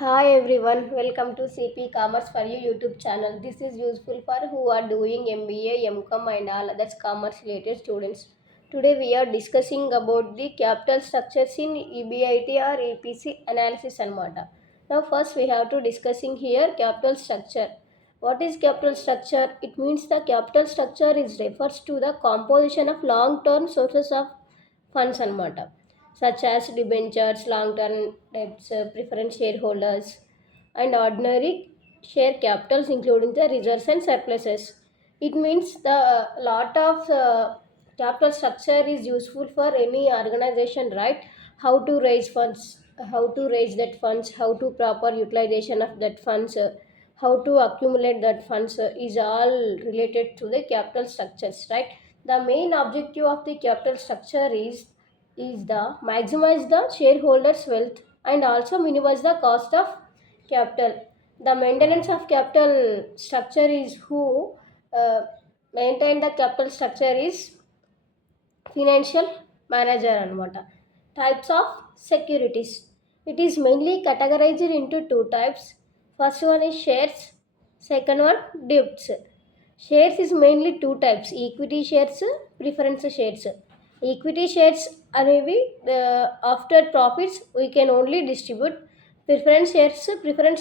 Hi everyone, welcome to CP Commerce for You YouTube channel. This is useful for who are doing MBA, MCOM and all other commerce related students. Today we are discussing about the capital structures in EBIT or EPC analysis anamata. Now first we have to discussing here capital structure. What is capital structure? It means the capital structure is refers to the composition of long-term sources of funds anamata, such as debentures, long-term debts, preference shareholders, and ordinary share capitals, including the reserves and surpluses. It means the lot of capital structure is useful for any organization, right? How to raise funds, how to raise that funds, how to proper utilization of that funds, how to accumulate that funds is all related to the capital structures, right? The main objective of the capital structure is the maximize the shareholders wealth and also minimize the cost of capital. The maintenance of capital structure is who uh, maintain the capital structure is financial manager anamata. Types of securities, it is mainly categorized into two types. First one is shares, second one debts. Shares is mainly two types: equity shares, preference shares. Equity shares అనేవి after profits we can only distribute. Preference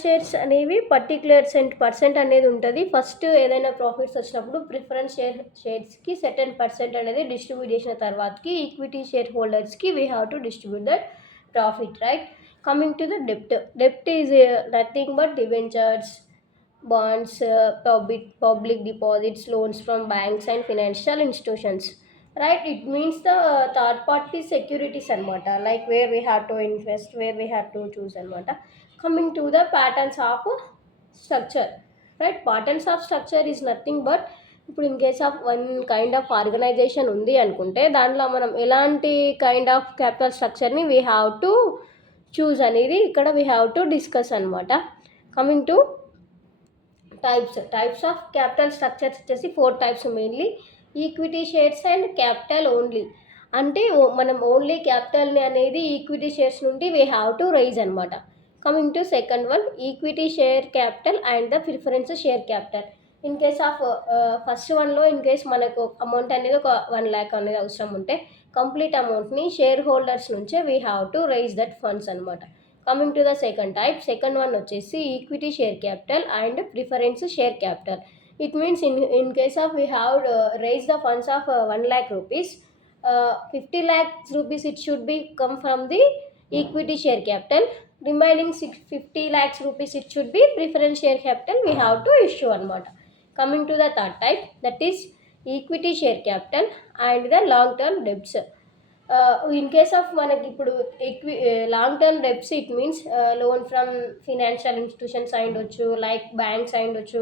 shares అనేవి particular percent అనేది ఉంటుంది. First ఏదైనా profits వచ్చినప్పుడు preference షేర్స్కి certain percent అనేది distribute చేసిన తర్వాతకి ఈక్విటీ షేర్ హోల్డర్స్కి we have to distribute that profit, right? Coming to the డెప్ట్ is nothing but debentures, bonds, public deposits, loans from banks and financial institutions, right? It means the third party securities anamata, like where we have to invest, where we have to choose anamata. Coming to the patterns of structure, right? Patterns of structure is nothing but ఇప్పుడు in case of one kind of organisation ఉంది అనుకుంటే దాంట్లో మనం ఎలాంటి kind of capital స్ట్రక్చర్ని we have to choose అనేది ఇక్కడ we have to discuss అనమాట. Coming to types of capital structures వచ్చేసి four types mainly: equity shares and capital only. అంటే మనం ఓన్లీ క్యాపిటల్ని అనేది ఈక్విటీ షేర్స్ నుండి వీ హ్యావ్ టు రైజ్ అనమాట. Coming to second one, equity share capital and the preference share capital. In case of first వన్లో in case మనకు amount అనేది ఒక 1 lakh అనేది అవసరం ఉంటే కంప్లీట్ అమౌంట్ని షేర్ హోల్డర్స్ నుంచే we have to raise that funds అనమాట. Coming to the second type, second one వచ్చేసి equity share capital and preference share capital. It means in case of we have raise the funds of 1 lakh rupees, 50 lakhs rupees it should be come from the equity share capital. Remaining 50 lakhs rupees it should be preference share capital we have to issue anamata. Coming to the third type, that is equity share capital and the long term debts. In case of మనకి ఇప్పుడు long term debts, it means loan from financial institutions అయ్యుండొచ్చు, like banks అయ్యుండొచ్చు,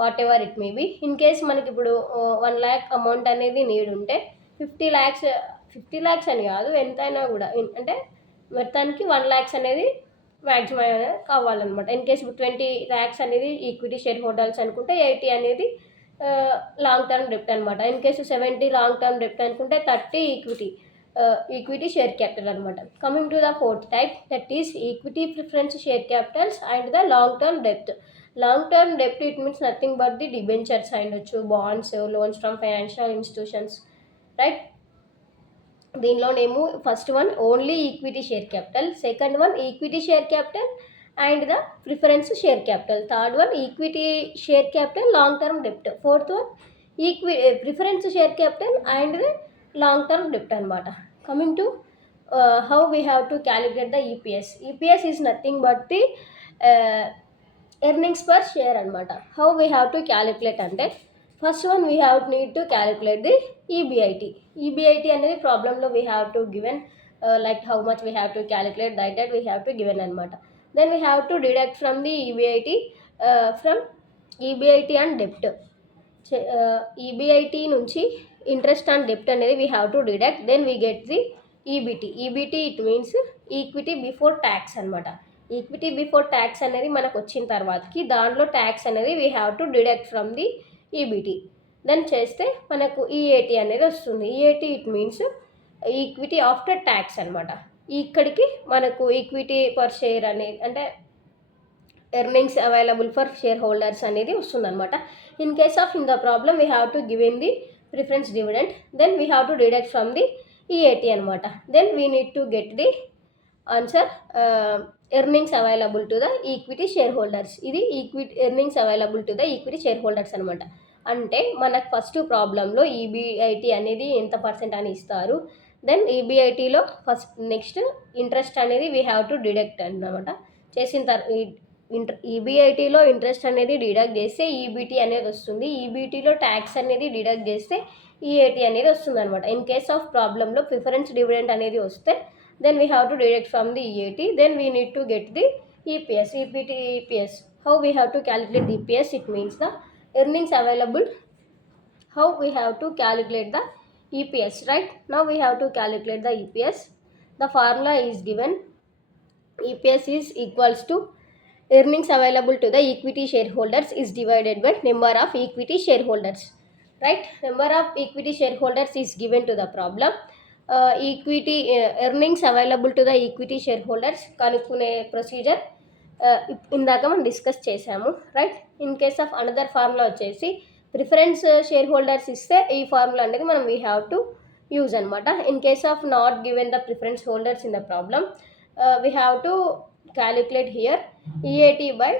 what ever it may be. In case మనకి ఇప్పుడు 1 lakh amount అనేది నీడ్ ఉంటే 50 lakhs అని కాదు, ఎంతైనా కూడా అంటే మొత్తానికి 1 lakhs అనేది మ్యాక్సిమం కావాలన్నమాట. ఇన్ కేస్ ఇప్పుడు 20 lakhs అనేది ఈక్విటీ షేర్ హోల్డర్స్ అనుకుంటే 80 అనేది లాంగ్ టర్మ్ డెప్ట్ అనమాట. ఇన్ కేసు 70 లాంగ్ టర్మ్ డెప్ట్ అనుకుంటే 30 ఈక్విటీ షేర్ క్యాపిటల్ అనమాట. Coming to the fourth type, that is equity preference share Capitals and the long term డెప్ట్. లాంగ్ టర్మ్ డెప్ట్ it means nothing but the debentures అయ్యుండొచ్చు, bonds, loans from financial institutions, right? దీనిలోనేమో first one only equity share capital, second one equity share capital and the preference share capital, third one equity share capital long term డెప్ట్, fourth one preference share capital and the long term డెప్ట్ అనమాట. Coming to how we have to calculate the EPS. EPS is nothing but the earnings per share అనమాట. How we have to calculate అంటే first one we have need to calculate the EBIT అనేది ప్రాబ్లంలో we have to given like how much we have to calculate that we have to given అనమాట. Then we have to deduct from the EBIT, from EBIT and డెప్ట్. EBIT నుంచి interest and డెప్ట్ అనేది we have to deduct. Then we get the EBT it means equity before tax అనమాట. Equity before tax అనేది మనకు వచ్చిన తర్వాతకి దాంట్లో ట్యాక్స్ అనేది we have to deduct from the EBT. Then చేస్తే మనకు ఈఏటి అనేది వస్తుంది. EAT it means equity after tax అనమాట. ఇక్కడికి మనకు ఈక్విటీ పర్ షేర్ అనేది అంటే earnings available for share holders అనేది వస్తుందన్నమాట. In case of in the problem we have to give in the preference dividend, then we have to deduct from the EAT అనమాట. Then we need to get the answer earnings available to the equity share holders. ఇది earnings available to the equity share holders అనమాట. అంటే మనకు ఫస్ట్ ప్రాబ్లంలో ఈబీఐటీ అనేది ఎంత పర్సెంట్ అని ఇస్తారు. దెన్ ఈబీఐటీలో ఫస్ట్ నెక్స్ట్ ఇంట్రెస్ట్ అనేది వీ హ్యావ్ టు డిడక్ట్ అన్నమాట. చేసిన ఈబీఐటీలో ఇంట్రెస్ట్ అనేది డిడక్ట్ చేస్తే ఈబీటీ అనేది వస్తుంది. ఈబీటీలో ట్యాక్స్ అనేది డిడక్ట్ చేస్తే ఈఏటీ అనేది వస్తుంది అనమాట. ఇన్ కేస్ ఆఫ్ ప్రాబ్లంలో ప్రిఫరెన్స్ డివిడెంట్ అనేది వస్తే then we have to deduct from the EAT, then we need to get the EPS, EPS. How we have to calculate the EPS? It means the earnings available. How we have to calculate the EPS, right? Now we have to calculate the EPS. The formula is given. EPS is equals to earnings available to the equity shareholders is divided by number of equity shareholders, right? Number of equity shareholders is given to the problem. Equity earnings available to the equity share holders కనుక్కునే procedure ఇందాక మనం discuss చేసాము, right? In case of another formula వచ్చేసి preference share holders ఇస్తే ఈ formula అనేది మనం we have to use అనమాట. In case of not given the preference holders in the problem we have to calculate here EAT by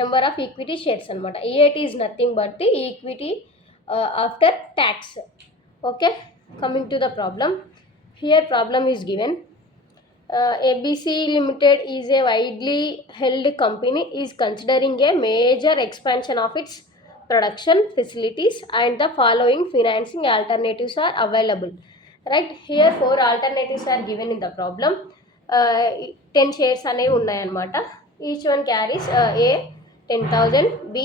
number of equity shares అనమాట. EAT is nothing but the equity after tax. Okay, coming to the problem, here problem is given. ABC Limited is a widely held company is considering a major expansion of its production facilities and the following financing alternatives are available, right? Here 4 alternatives are given in the problem. 10 shares అనేవి ఉన్నాయన్నమాట. Each one carries A 10,000, B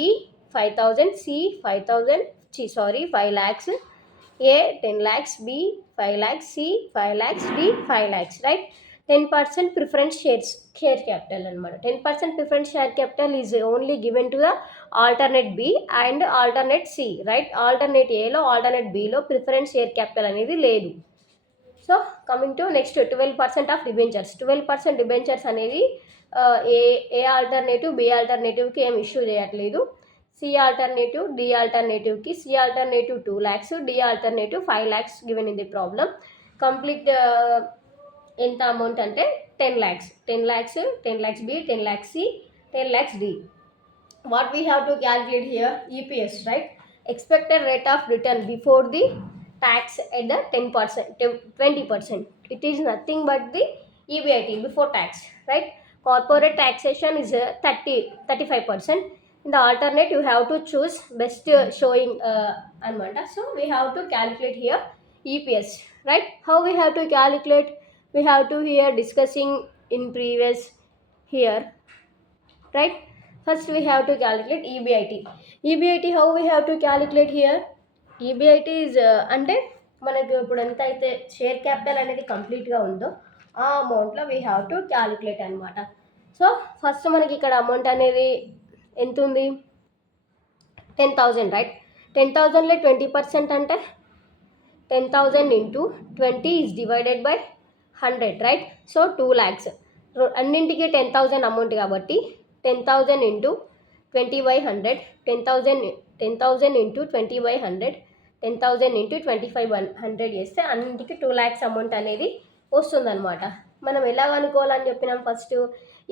5,000, C 5 lakhs, A 10 lakhs, B 5 lakhs, C 5 lakhs, D 5 lakhs, right? 10% preference share capital అనమాట. 10% preference share capital is only given to the alternate B and alternate C, right? Alternate Aలో alternate Bలో preference share capital అనేది లేదు. So coming to next 12% of debentures. 12% debentures అనేవి A alternative B ఆల్టర్నేటివ్కి ఏం issue చేయట్లేదు. C alternative D ఆల్టర్నేటివ్కి C alternative 2 lakhs, D alternative 5 lakhs given in the problem. Complete ఎంత అమౌంట్ అంటే 10 lakhs, 10 lakhs, 10 lakhs B, 10 lakhs C, 10 lakhs D. What we have to calculate here? EPS, right? Expected rate of return before the tax at the 10%, 20%. It is nothing but the EBIT before tax, right? Corporate taxation is 35%. In the alternate you have to choose best showing anamata. So we have to calculate here EPS, right? How we have to calculate? We have to here discussing in previous here, right? First we have to calculate EBIT. EBIT how we have to calculate here? EBIT is అంటే మనకు ఇప్పుడు ఎంత అయితే share capital అనేది కంప్లీట్గా ఉందో ఆ అమౌంట్లో వీ హ్యావ్ టు క్యాలిక్యులేట్ అనమాట. సో ఫస్ట్ మనకి ఇక్కడ అమౌంట్ అనేది ఎంత ఉంది? 10,000, రైట్? 10,000లో 20% అంటే 10,000 ఇంటూ 20 is divided by 100, right? So 2 lakhs. అన్నింటికి 10,000 అమౌంట్ కాబట్టి 10,000 ఇంటూ 20/100, 10,000 ఇంటూ 20/100, 10,000 ఇంటూ 25/100 చేస్తే అన్నింటికి 2 lakhs అమౌంట్ అనేది వస్తుందన్నమాట. మనం ఎలా అనుకోవాలని చెప్పినాం? First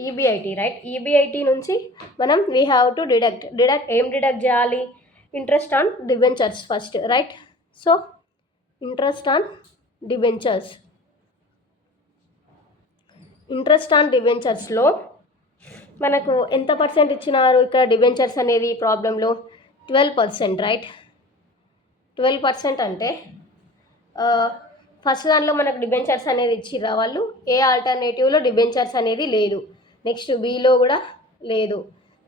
EBIT, right? ఈబీఐటీ నుంచి మనం వీ హ్యావ్ టు డిడక్ట్ ఏం డిడక్ట్ చేయాలి? Interest on debentures first, right? So interest on డిబెంచర్స్లో మనకు ఎంత పర్సెంట్ ఇచ్చినారు ఇక్కడ డిబెంచర్స్ అనేది ప్రాబ్లంలో? 12%, రైట్? 12% అంటే ఫస్ట్ దానిలో మనకు డిబెంచర్స్ అనేది ఇచ్చిర్రా వాళ్ళు? ఏ ఆల్టర్నేటివ్లో డిబెంచర్స్ అనేది లేదు. నెక్స్ట్ బీలో కూడా లేదు.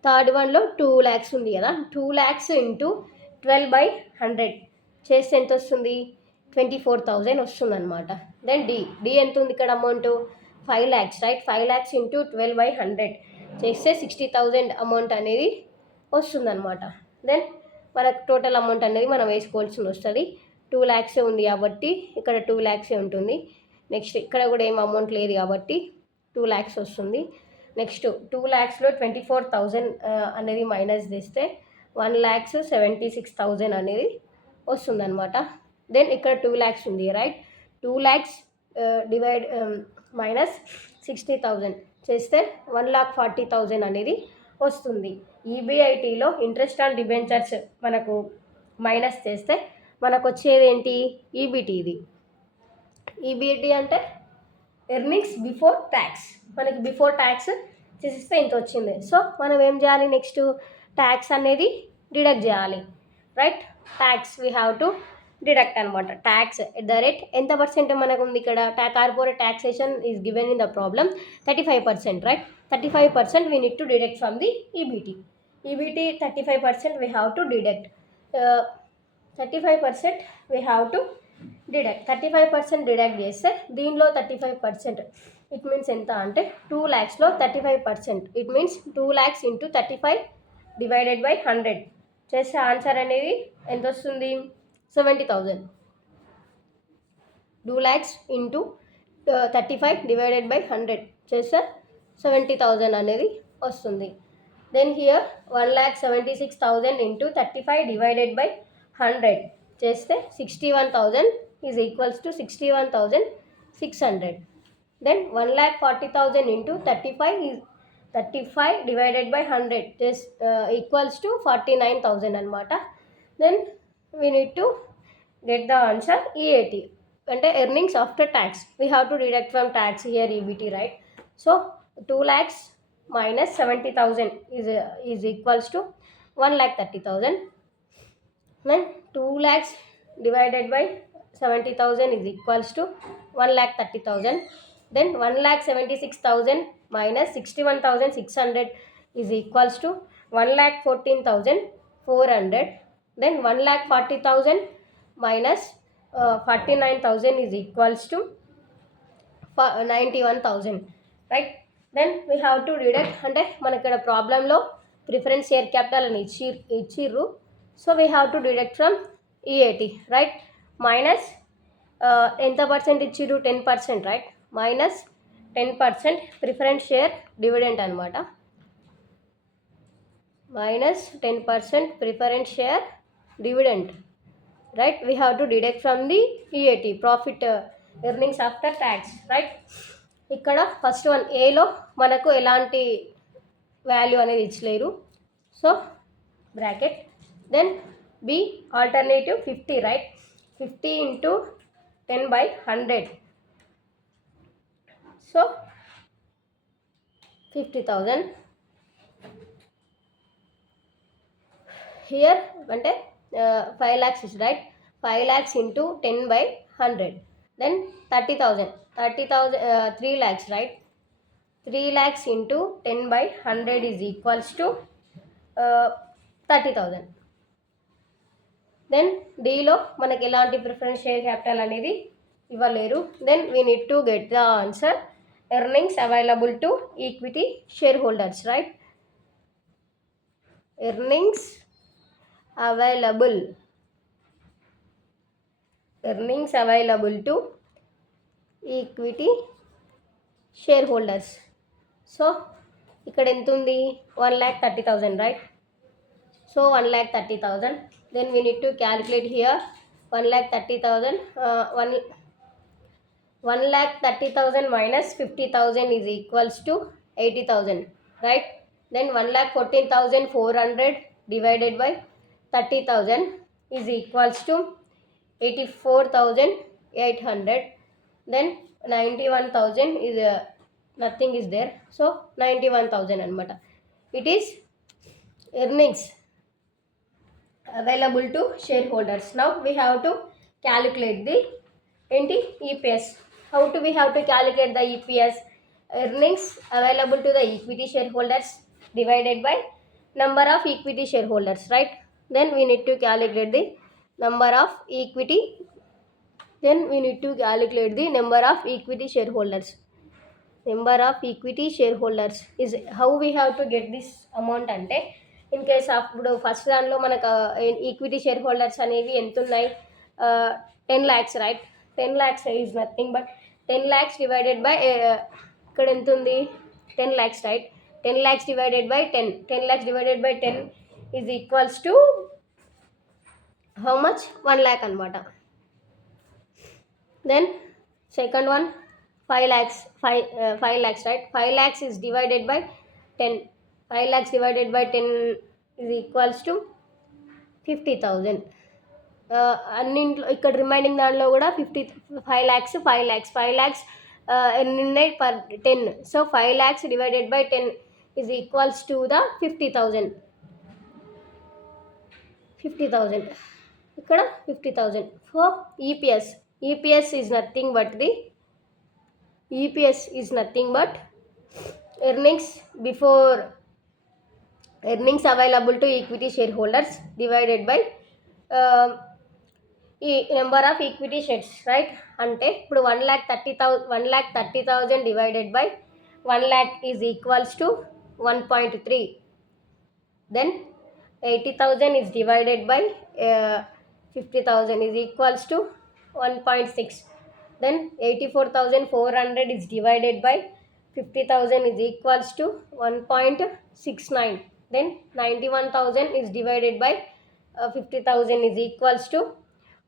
థర్డ్ వన్లో 2 lakhs ఉంది కదా, 2 lakhs ఇంటూ 12/100 చేస్తే ఎంత వస్తుంది? 24,000 వస్తుంది అనమాట. దెన్ డి ఎంత ఉంది ఇక్కడ అమౌంట్? 5 lakhs, రైట్? 5 lakhs ఇంటూ 12/100 చేస్తే 60,000 అమౌంట్ అనేది వస్తుందన్నమాట. దెన్ మనకు టోటల్ అమౌంట్ అనేది మనం వేసుకోవాల్సి వస్తుంది. 2 lakhs ఉంది కాబట్టి ఇక్కడ 2 lakhs ఉంటుంది. నెక్స్ట్ ఇక్కడ కూడా ఏం అమౌంట్ లేదు కాబట్టి 2 lakhs వస్తుంది. నెక్స్ట్ 2,00,000లో 24,000 అనేది మైనస్ చేస్తే 1,76,000 అనేది వస్తుందన్నమాట. దెన్ ఇక్కడ 2,00,000 ఉంది రైట్. 2,00,000 డివైడ్ మైనస్ 60,000 చేస్తే 1,40,000 అనేది వస్తుంది. ఈబిఐటీలో ఇంట్రెస్ట్ ఆన్ డిబెంచర్స్ మనకు మైనస్ చేస్తే మనకు వచ్చేది ఏంటి? ఈబిటీ. ఇది ఈబిటీ అంటే ఎర్నింగ్స్ బిఫోర్ ట్యాక్స్. మనకి బిఫోర్ ట్యాక్స్ చేసిస్తే ఇంత వచ్చింది. సో మనం ఏం చేయాలి? నెక్స్ట్ ట్యాక్స్ అనేది డిడక్ట్ చేయాలి right. Tax we have to deduct అనమాట. ట్యాక్స్ ఎట్ ద రేట్ ఎంత పర్సెంట్ మనకు ఉంది ఇక్కడ? Corporate taxation is given in the problem 35% right. 35% we need to deduct from the EBT. ఈబిటీ 35% we have to deduct. 35% we have to deduct. 35% డిడక్ట్ చేస్తే దీనిలో 35% it means ఎంత అంటే 2,00,000లో 35% ఇట్ మీన్స్ 2,00,000 ఇంటూ 35 డివైడెడ్ బై 100 చేస్తే ఆన్సర్ అనేది ఎంత వస్తుంది? 70,000. 2,00,000 ఇంటూ 35 డివైడెడ్ బై 100 చేస్తే 70,000 అనేది వస్తుంది. Then here 1,76,000 into 35 divided by 100 చేస్తే 61,000 is equals to 61,600. Then 1,40,000 into 35 is 35 divided by 100 equals to 49,000 అనమాట. Then we need to get the answer EAT అంటే earnings after tax. We have to deduct from tax here EBT right. So 2,00,000 minus 70,000 is equals to 1,30,000. Then 2,00,000 divided by 70,000 is equals to 1,30,000. Then 1,76,000 minus 61,600 is equals to 1,14,400. Then 1,40,000 minus 49,000 is equals to 91,000 right. Then we have to deduct అంటే మనకి ఇక్కడ ప్రాబ్లంలో preference share capital అని ఇచ్చిర్రు. So we have to deduct from EAT right. Minus ఎంత percent ఇచ్చిర్రు? 10% right. Minus 10% preference share dividend అనమాట. Minus 10% preference share dividend right. We have to deduct from the EAT profit earnings after tax right. ఇక్కడ first one ఏలో మనకు ఎలాంటి value అనేది ఇచ్చలేరు. So bracket. Then B alternative 50 right. 50 into 10/100 so 50,000. Here అంటే 5 lakhs is right. 5 lakhs into 10/100 then 30,000. 3 lakhs right. 3 lakhs into 10/100 is equals to 30,000. Then డీలో మనకి ఎలాంటి ప్రిఫరెన్స్ షేర్ క్యాపిటల్ అనేది ఇవ్వలేరు. Then we need to get the answer earnings available to equity share holders right. Earnings available to equity share holders. So ఇక్కడ ఎంత ఉంది? 1,30,000 right. So 1,30,000. Then we need to calculate here 1,30,000. 1,30,000 minus 50,000 is equals to 80,000 right. Then 1,14,400 divided by 30,000 is equals to 84,800. Then 91,000 is nothing is there. So 91,000 anamata. It is earnings available to shareholders. Now we have to calculate the EPS. How do we have to calculate the EPS? Earnings available to the equity shareholders divided by number of equity shareholders right. Then we need to calculate the number of equity. Then we need to calculate the number of equity shareholders. Number of equity shareholders is how we have to get this amount ante in case of first దానిలో మనకు equity share holders అనేవి ఎంత ఉన్నాయి? 10 lakhs right. 10 lakhs is nothing but 10 lakhs divided by ఇక్కడ ఎంత ఉంది? 10 lakhs, right? 10 lakhs divided by 10, 10 lakhs divided by 10 is equals to how much? 1 lakh anamata. Then second one, 5 lakhs, 5 lakhs, right? 5 lakhs is divided by 10, 5 lakhs divided by 10 is equals to 50,000. అన్నింట్లో ఇక్కడ రిమైనింగ్ దాంట్లో కూడా 5 lakhs 5 lakhs ఎన్ని ఉన్నాయి per 10. So 5 lakhs divided by 10 is equals to the 50,000. ఇక్కడ 50,000 for EPS. EPS is nothing but earnings before earnings available to equity share holders divided by ఈ number of equity shares, right? అంటే ఇప్పుడు 1,30,000 divided by 1 lakh is equals to 1.3. Then 80,000 is divided by 50,000 is equals to 1.6. Then 84,400 is divided by 50,000 is equals to 1.69. Then 91,000 is divided by 50,000 is equals to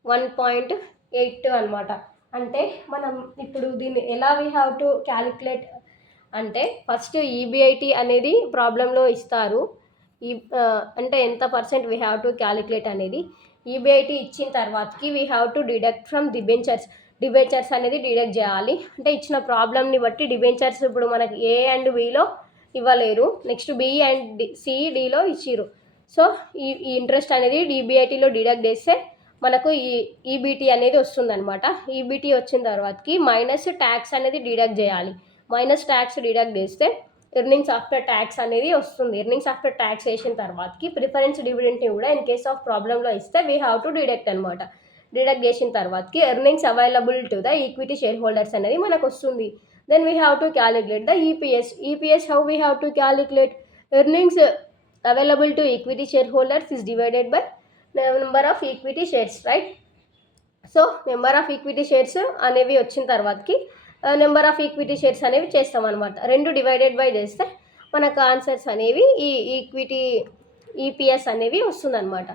1.82 అనమాట. అంటే మనం ఇప్పుడు దీన్ని ఎలా we have to calculate అంటే first EBIT అనేది ప్రాబ్లంలో ఇస్తారు. అంటే ఎంత percent we have to calculate అనేది ఈబిఐటి ఇచ్చిన తర్వాతకి we have to deduct from debentures అనేది డిడక్ట్ చేయాలి. అంటే ఇచ్చిన ప్రాబ్లమ్ని బట్టి డిబెంచర్స్ ఇప్పుడు మనకి ఏ అండ్ బిలో ఇవ్వలేరు, నెక్స్ట్ బి అండ్ సిడిలో ఇచ్చిరు. సో ఈ ఇంట్రెస్ట్ అనేది డిబిఐటీలో డిడక్ట్ చేస్తే మనకు ఈబీటీ అనేది వస్తుందన్నమాట. ఈబీటీ వచ్చిన తర్వాతకి మైనస్ ట్యాక్స్ అనేది డిడక్ట్ చేయాలి. మైనస్ ట్యాక్స్ డిడక్ట్ చేస్తే ఎర్నింగ్స్ ఆఫ్టర్ ట్యాక్స్ అనేది వస్తుంది. ఎర్నింగ్స్ ఆఫ్టర్ ట్యాక్స్ వేసిన తర్వాతకి ప్రిఫరెన్స్ డివిడెంట్ని కూడా ఇన్ కేస్ ఆఫ్ ప్రాబ్లంలో ఇస్తే వీ హ్యావ్ టు డిడక్ట్ అనమాట. డిడక్ట్ చేసిన తర్వాతకి earnings available to the equity share holders అనేది మనకు వస్తుంది. Then we have to calculate the EPS. How we have to calculate? Earnings available to equity share holders is divided by number of equity shares, right? So number of equity shares అనేవి వచ్చిన తర్వాతకి number of equity shares అనేవి చేస్తాం అనమాట. రెండు divided by చేస్తే మనకు ఆన్సర్స్ అనేవి ఈ ఈపీఎస్ అనేవి వస్తుందన్నమాట.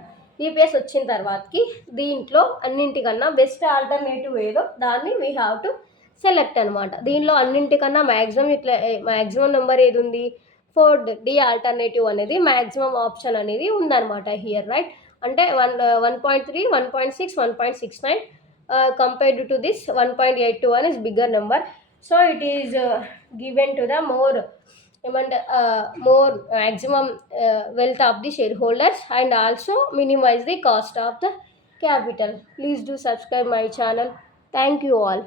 ఈపీఎస్ వచ్చిన తర్వాతకి దీంట్లో అన్నింటికన్నా బెస్ట్ ఆల్టర్నేటివ్ ఏదో దాన్ని వీ హ్యావ్ టు సెలెక్ట్ అనమాట. దీనిలో అన్నింటికన్నా మ్యాక్సిమం నెంబర్ ఏది ఉంది? 4D ఆల్టర్నేటివ్ అనేది మ్యాక్సిమం ఆప్షన్ అనేది ఉందన్నమాట హియర్, రైట్? అంటే 1.3, 1.6, 1.69 compared to this 1.81 is bigger number. So it is given to the more maximum wealth of the shareholders and also minimize the cost of the capital. Please do subscribe my channel. Thank you all.